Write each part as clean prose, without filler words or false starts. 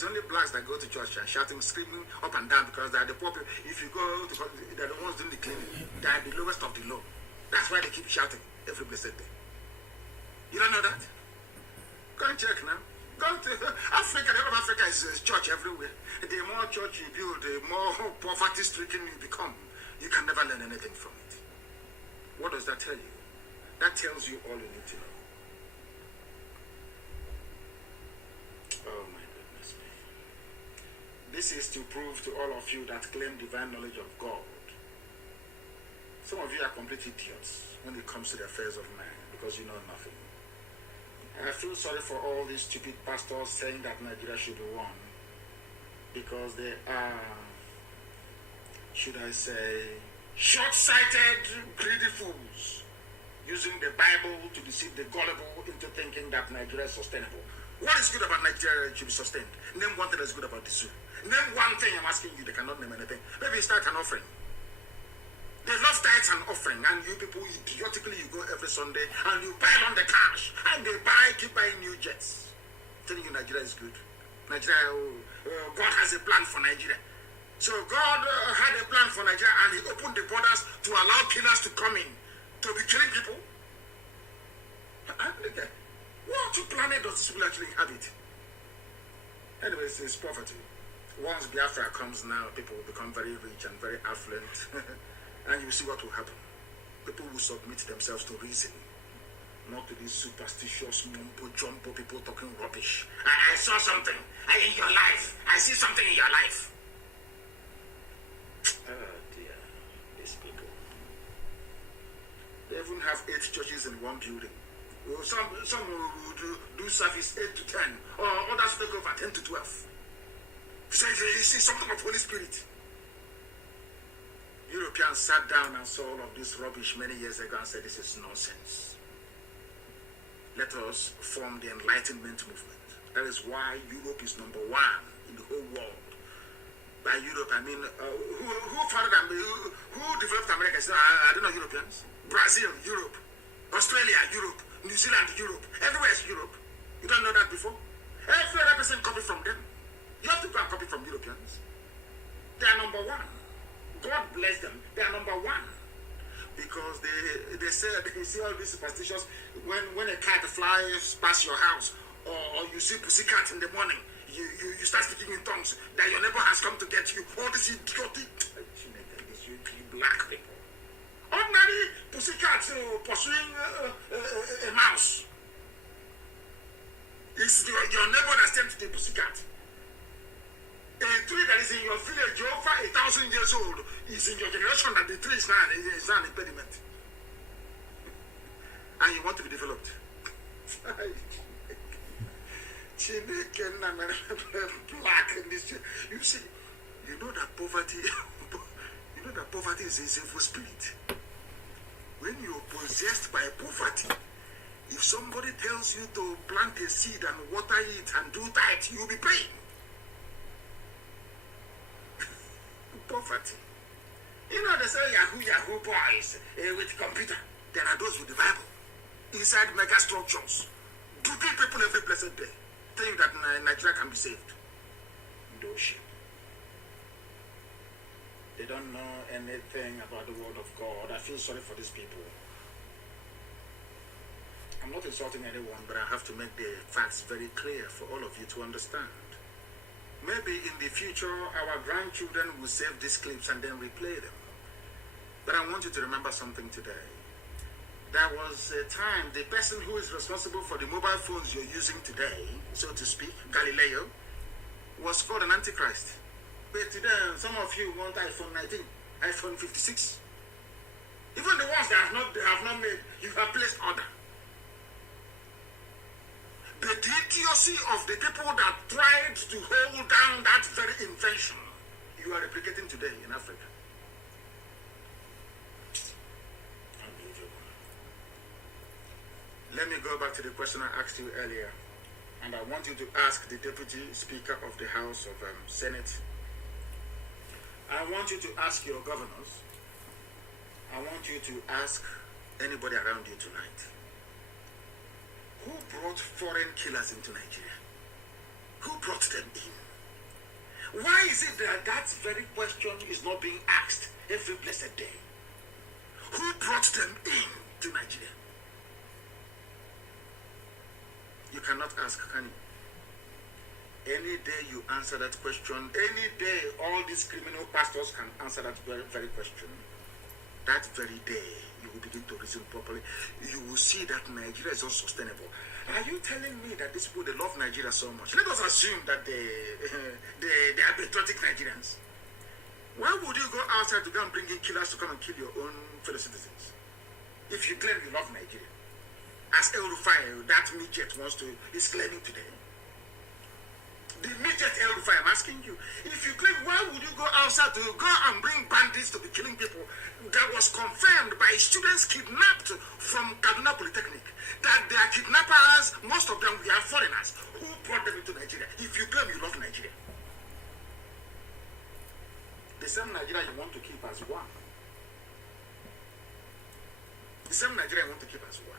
It's only blacks that go to church and shouting, screaming up and down because they're the poor people. If you go to, they're the ones doing the cleaning. They're the lowest of the low. That's why they keep shouting every blessed day. You don't know that? Go and check now. Go to Africa. The whole of Africa is church everywhere. The more church you build, the more poverty-stricken you become. You can never learn anything from it. What does that tell you? That tells you all you need to know. Oh my goodness me. This is to prove to all of you that claim divine knowledge of God. Some of you are complete idiots when it comes to the affairs of man because you know nothing. And I feel sorry for all these stupid pastors saying that Nigeria should be won because they are, should I say, short-sighted, greedy fools using the Bible to deceive the gullible into thinking that Nigeria is sustainable. What is good about Nigeria should be sustained? Name one thing that's good about the zoo. Name one thing. I'm asking you. They cannot name anything. Maybe start an offering. They love tithes and offering, and you people idiotically you go every Sunday and you pile on the cash and they keep buying new jets. Telling you Nigeria is good. Nigeria, God has a plan for Nigeria. So God had a plan for Nigeria and He opened the borders to allow killers to come in to be killing people. What planet does this people actually inhabit? Anyways, it's poverty. Once Biafra comes now, people will become very rich and very affluent. And you see what will happen. People will submit themselves to reason, not to these superstitious mumbo-jumbo people talking rubbish. I saw something in your life. I see something in your life. Oh dear, these people. They even have 8 churches in one building. Well, some will do service 8 to 10, or others take over 10 to 12. So you see something of Holy Spirit. Europeans sat down and saw all of this rubbish many years ago and said, this is nonsense. Let us form the Enlightenment movement. That is why Europe is number 1 in the whole world. By Europe, I mean, who founded who developed America? I don't know, Europeans. Brazil, Europe. Australia, Europe. New Zealand, Europe. Everywhere is Europe. You don't know that before? Every other person copied from them. You have to go and copy from Europeans. They are number 1. God bless them. They are number 1. Because they see all these superstitions. When a cat flies past your house, or you see pussycat in the morning, you start speaking in tongues that your neighbor has come to get you. All this idiotic, you black people. Ordinary pussycat pursuing a mouse. It's your neighbor that sent the pussycat. A tree that is in your village over 1,000 years old is in your generation that the tree is not an impediment. And you want to be developed. Black in this. You see, you know that poverty is a sinful spirit. When you're possessed by poverty, if somebody tells you to plant a seed and water it and do that, you'll be paying. Poverty. You know, they say Yahoo boys with computer. There are those with the Bible inside mega structures, duping people every blessed day, telling you that Nigeria can be saved. No shit. They don't know anything about the word of God. I feel sorry for these people. I'm not insulting anyone, but I have to make the facts very clear for all of you to understand. Maybe in the future, our grandchildren will save these clips and then replay them. But I want you to remember something today. There was a time, the person who is responsible for the mobile phones you're using today, so to speak, Galileo, was called an antichrist. But today, some of you want iPhone 19, iPhone 56. Even the ones that have not made, you have placed order. But the idiocy of the people that tried to hold down that very invention, you are replicating today in Africa. Unbelievable. Let me go back to the question I asked you earlier. And I want you to ask the Deputy Speaker of the House of Senate. I want you to ask your governors. I want you to ask anybody around you tonight. Who brought foreign killers into Nigeria? Who brought them in? Why is it that that very question is not being asked every blessed day? Who brought them in to Nigeria? You cannot ask, can you? Any day you answer that question, any day all these criminal pastors can answer that very question, that very day you will begin to reason properly. You will see that Nigeria is unsustainable. Are you telling me that these people, they love Nigeria so much? Let us assume that they are patriotic Nigerians. Why would you go outside to go and bring in killers to come and kill your own fellow citizens? If you claim you love Nigeria, as El Rufai, that midget is claiming today. The midget El Rufai, I'm asking you, if you claim, why would you go outside to go and bring bandits to be killing people? That was confirmed by students kidnapped from Kaduna Polytechnic, that they are kidnappers, most of them were foreigners who brought them into Nigeria. If you claim you love Nigeria, the same Nigeria you want to keep as one. The same Nigeria you want to keep as one.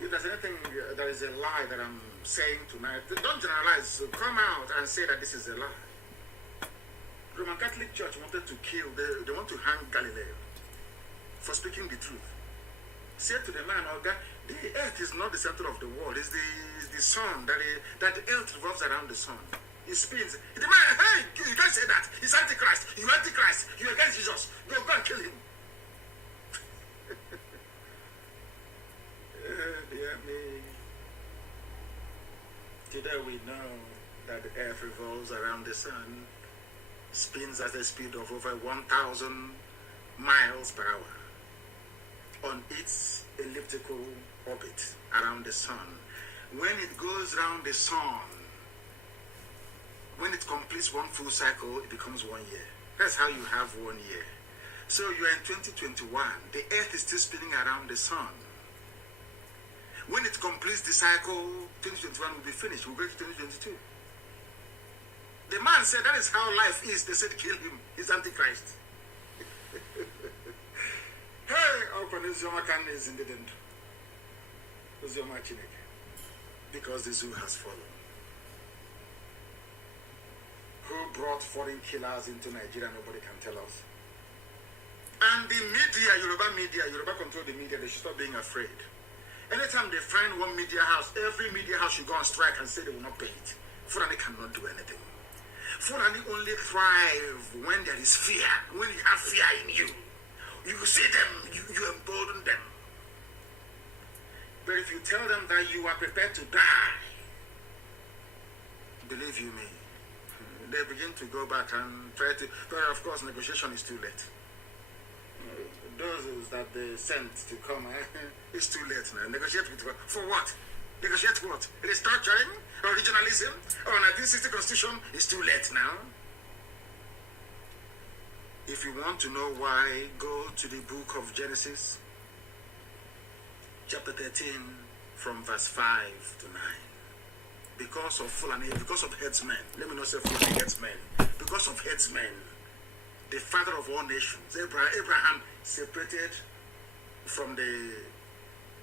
If there's anything, there is a lie that I'm saying tonight, don't generalize. Come out and say that this is a lie. Roman Catholic Church wanted to kill, they want to hang Galileo for speaking the truth. Say to the man, oh God, the earth is not the center of the world. It's the sun, that the earth revolves around the sun. It spins. The man, hey, you can't say that. He's Antichrist. You Antichrist. You against Jesus. Go and kill him. Dear me. Today we know that the earth revolves around the sun, spins at a speed of over 1,000 miles per hour on its elliptical orbit around the sun. When it goes around the sun, when it completes one full cycle, it becomes 1 year. That's how you have 1 year. So you are in 2021. The earth is still spinning around the sun. When it completes the cycle, 2021 will be finished. We'll go to 2022. The man said that is how life is. They said kill him. He's Antichrist. Hey, open Uzioma can is in the end. Uzioma Chineke. Because the zoo has fallen. Who brought foreign killers into Nigeria? Nobody can tell us. And the media, Yoruba control the media. They should stop being afraid. Anytime they find one media house, every media house should go on strike and say they will not pay it. Fulani cannot do anything. Fulani only thrive when there is fear. When you have fear in you, you see them, you embolden them. But if you tell them that you are prepared to die, believe you me, they begin to go back and try to. But of course, negotiation is too late. Those that they sent to come, it's too late now. Negotiate with what? For what? Negotiate what? Restructuring? Or regionalism? Or 1960 constitution? It's too late now. If you want to know why, go to the book of Genesis, chapter 13, from verse 5 to 9. Because of Fulani, because of headsmen, let me not say Fulani headsmen, because of headsmen, the father of all nations, Abraham separated from the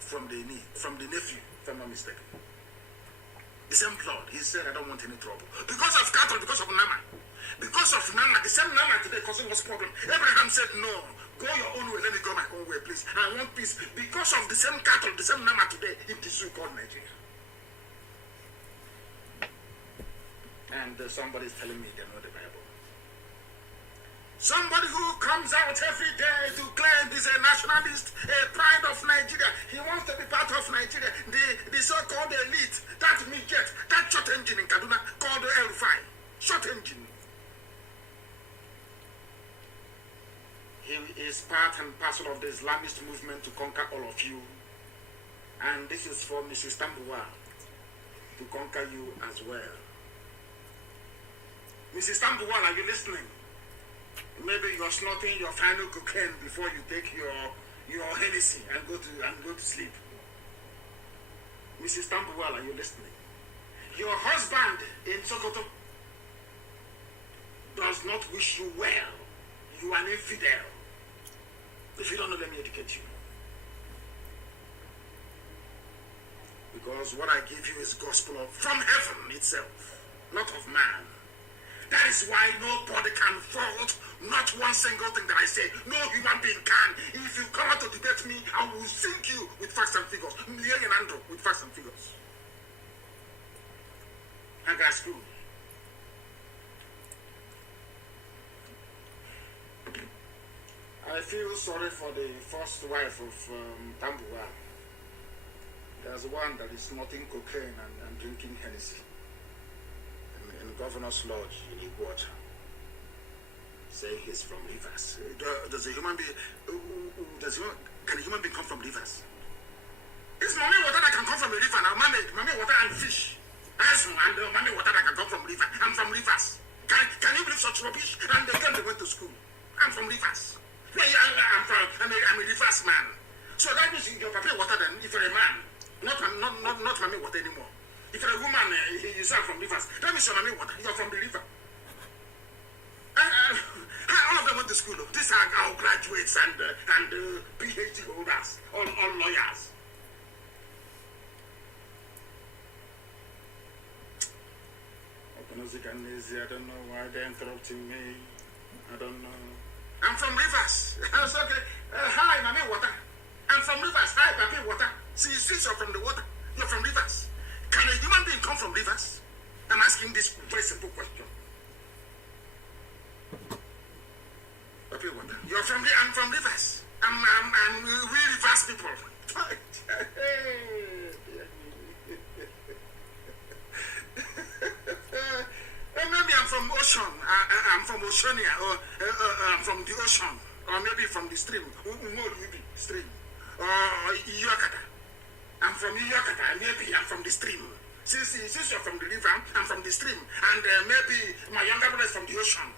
nephew, if I'm not mistaken. The same blood. He said, I don't want any trouble. Because of cattle, because of Nama. Because of Nama, the same Nama today causing us problem. Abraham said, no, go your own way, let me go my own way, please. I want peace. Because of the same cattle, the same Nama today, in the zoo called Nigeria. And somebody is telling me they know the Bible. Somebody who comes out every day to claim he's a nationalist, a pride of Nigeria. He wants to be part of Nigeria. The so-called elite, that midget, that short engine in Kaduna called El Rufai. Short engine. He is part and parcel of the Islamist movement to conquer all of you. And this is for Mrs. Tambuwa to conquer you as well. Mrs. Tambuwa, are you listening? Maybe you're snorting your final cocaine before you take your Hennessy and go to sleep. Mrs. Tambuwal, are you listening? Your husband in Sokoto does not wish you well. You are an infidel. If you don't know, let me educate you. Because what I give you is gospel from heaven itself, not of man. That is why nobody can fault not one single thing that I say. No human being can. If you come out to debate me, I will sink you with facts and figures. With facts and figures. And that's true. I feel sorry for the first wife of Tambuwal. There's one that is snorting cocaine and drinking Hennessy in Governor's Lodge in Iguacha, saying he's from Rivers. Does a human being, can a human being come from Rivers? It's mommy water that can come from a river now. Mommy water and fish. And mommy water that can come from river. I'm from Rivers. Can you believe such rubbish? And then they went to school. I'm from Rivers. I'm a Rivers man. So that means you're from water then, if you're a man. Not mommy water anymore. If you're a woman, you say from Rivers. That means you're mommy water. You're from the river. All of them went to school. These are our graduates and PhD holders, all lawyers. I don't know why they're interrupting me. I don't know. I'm from Rivers. It's okay. Hi, mommy water. I'm from Rivers. Hi, papi water. See, you're from the water. You're from Rivers. Can a human being come from Rivers? I'm asking this very simple question. Papi water. I'm from Rivers. I'm we Rivers people. Maybe I'm from Ocean. I'm from Oceania, or I'm from the ocean, or maybe from the stream. Stream. Or Iyakata. I'm from Iyakata. Maybe I'm from the stream. Since you're from the river, I'm from the stream, and maybe my younger brother is from the ocean.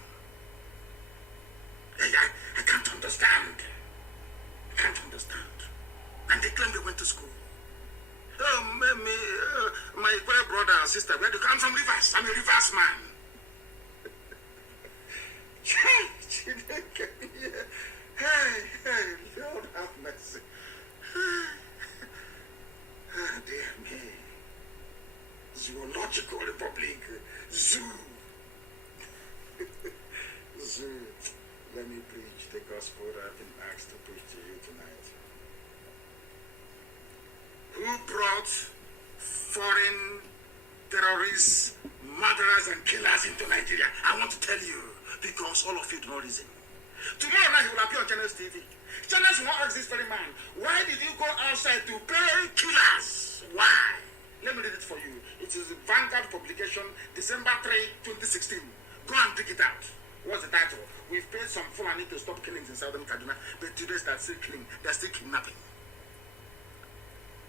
I can't understand. I can't understand. And they claim they went to school. My brother and sister, where do you come from? Rivers. I'm a Rivers man. Hey, Lord have mercy. Dear me. Zoological Republic. Zoo. Zoo. Let me preach the gospel that I've been asked to preach to you tonight. Who brought foreign terrorists, murderers, and killers into Nigeria? I want to tell you, because all of you do not reason. Tomorrow night he will appear on Channels TV. Channels will not ask this very man, why did you go outside to pay killers? Why? Let me read it for you. It is a Vanguard publication, December 3, 2016. Go and dig it out. What's the title? We've paid some Fulani to stop killings in southern Kaduna, but today they're still killing, they're still kidnapping.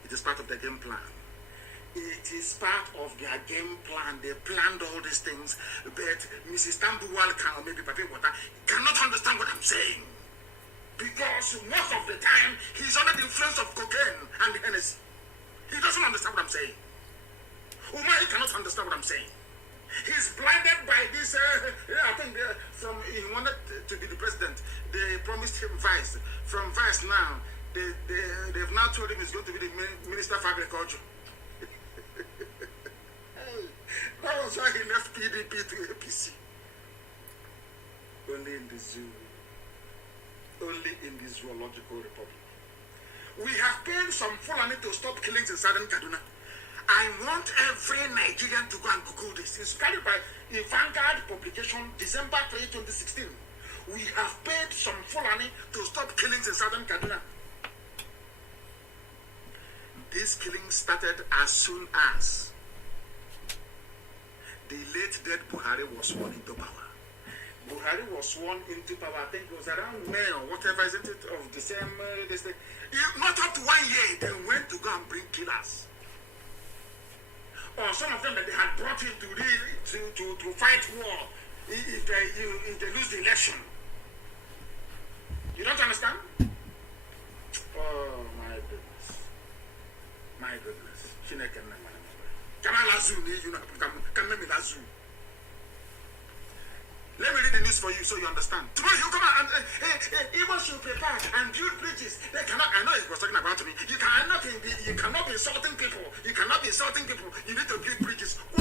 It is part of their game plan. It is part of their game plan. They planned all these things, but Mrs. Tambuwal or maybe Papi Water cannot understand what I'm saying. Because most of the time, he's under the influence of cocaine and Hennessy. He doesn't understand what I'm saying. Umar cannot understand what I'm saying. He's blinded by this, I think he wanted to be the president. They promised him vice. From vice now, they've now told him he's going to be the Minister of Agriculture. That was why he left PDP to APC. Only in the zoo. Only in the Zoological Republic. We have paid some Fulani to stop killings in southern Kaduna. I want every Nigerian to go and Google this. It's carried by a Vanguard publication, December 3, 2016. We have paid some Fulani to stop killings in southern Kaduna. These killings started as soon as the late dead Buhari was sworn into power. Buhari was sworn into power, I think it was around May or whatever, isn't it, of the same, not up to 1 year, they went to go and bring killers. Or some of them that they had brought in to fight war if they lose the election. You don't understand? Oh my goodness. My goodness. Can I lazu? Can me lazu? Let me read the news for you so you understand. Tomorrow you come out and even should prepare and build bridges. They cannot. I know he was talking about me. You cannot be insulting people. You cannot be insulting people. You need to build bridges.